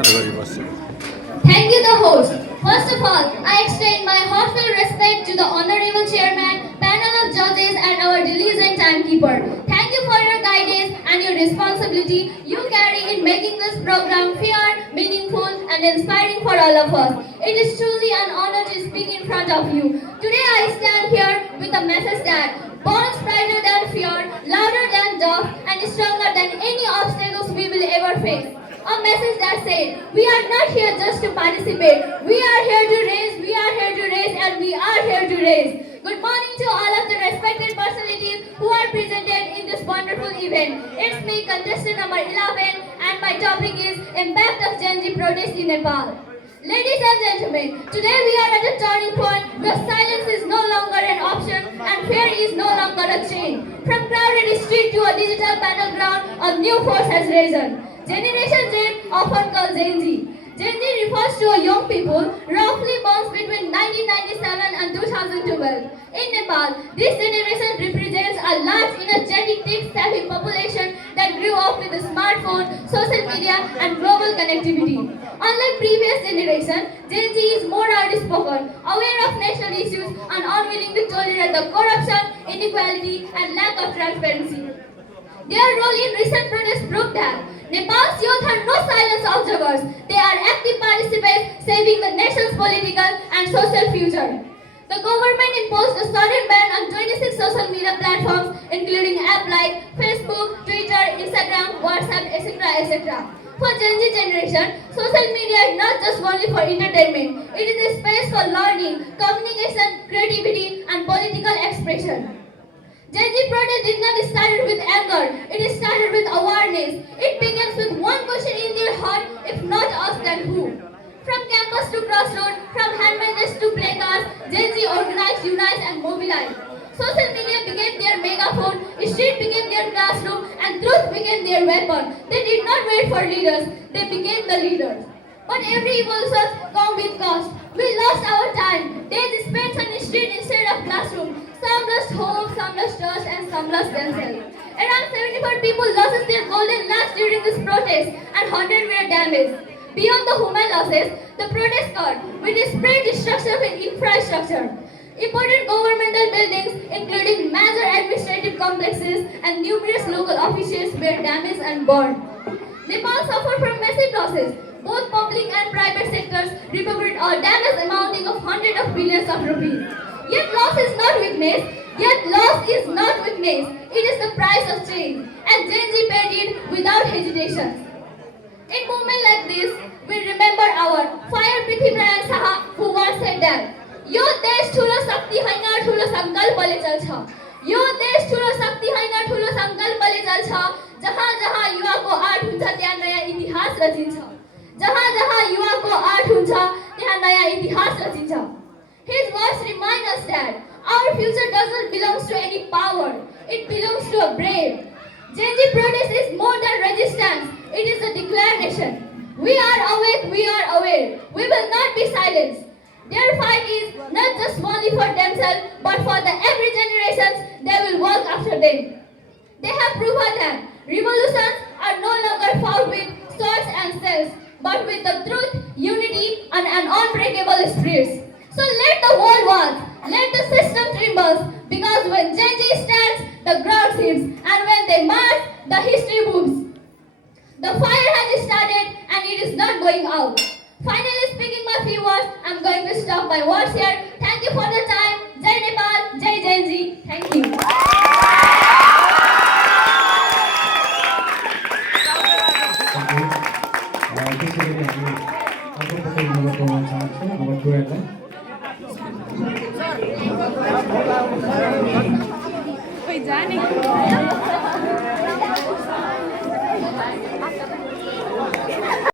Thank you, the host. First of all, I extend my heartfelt respect to the Honorable Chairman, panel of judges, and our diligent timekeeper. Thank you for your guidance and your responsibility you carry in making this program fair, meaningful, and inspiring for all of us. It is truly an honor to speak in front of you. Today, I stand here with a message that bonds brighter than fear, louder than doubt, and stronger than any obstacles we will ever face. A message that said, we are not here just to participate. We are here to raise, and we are here to raise. Good morning to all of the respected personalities who are presented in this wonderful event. It's me, contestant number 11, and my topic is Impact of Gen Z Protest in Nepal. Ladies and gentlemen, today we are at a turning point where silence is no longer an option and fear is no longer a chain. From crowded street to a digital battleground, a new force has risen. Generation Z, often called Gen Z. Gen Z refers to a young people roughly born between 1997 and 2012. In Nepal, this generation represents a large energetic tech-savvy population that grew up with a smartphone, social media, and global connectivity. Unlike previous generation, Gen Z is more outspoken, aware of national issues, and unwilling to tolerate the corruption, inequality, and lack of transparency. Their role in recent protests proved that Nepal's youth are no silent observers. They are active participants saving the nation's political and social future. The government imposed a sudden ban on 26 social media platforms, including apps like Facebook, Twitter, Instagram, WhatsApp, etc., etc. For Gen Z generation, social media is not just only for entertainment. It is a space for learning, communication, creativity, and political expression. Gen Z protest did not start with anger, it started with awareness. It begins with one question in their heart, if not us, then who? From campus to crossroads, from handmaids to placards, Gen Z organized, united, and mobilized. Social media became their megaphone, street became their classroom, and truth became their weapon. They did not wait for leaders, they became the leaders. But every evolution comes with cost. We lost our time. Days spent on the street instead of classroom. Some lost hope, some lost trust, and some lost themselves. Around 74 people lost their golden lives during this protest, and 100 were damaged. Beyond the human losses, the protest caused with spread destruction of infrastructure. Important governmental buildings, including major administrative complexes and numerous local offices, were damaged and burned. Nepal suffered from massive losses. Both public and private sectors reported a damage amounting of hundreds of billions of rupees. Yet loss is not weakness. It is the price of change, and Gen Z paid it without hesitation. In moments like this, we remember our fire Prithviraj Saha, who once said that, "यो देश ठुलो शक्ति हैन ठुलो संकल्पले चल्छ। यो देश ठुलो शक्ति हैन ठुलो संकल्पले चल्छ। जहाँ जहाँ युवाको आँट हुन्छ त्यहाँ नयाँ इतिहास रचिन्छ। जहाँ जहाँ युवाको आँट हुन्छ त्यहाँ नयाँ इतिहास रचिन्छ." His words remind us that our future does not belong to any power. It belongs to a brave. Gen Z protest is more than resistance. It is a declaration. We are awake, we are aware. We will not be silenced. Their fight is not just only for themselves, but for the every generations they will work after them. They have proven that revolutions are no longer fought with swords and swords, but with the truth, unity, and an unbreakable spirit. So let the world watch, let the system trembles, because when Gen Z stands, the ground shifts, and when they march, the history moves. The fire has started, and it is not going out. Finally speaking my few words, I'm going to stop my words here. Thank you for the time. Jai Nepal, Jai Gen Z. Thank you. कोही जाने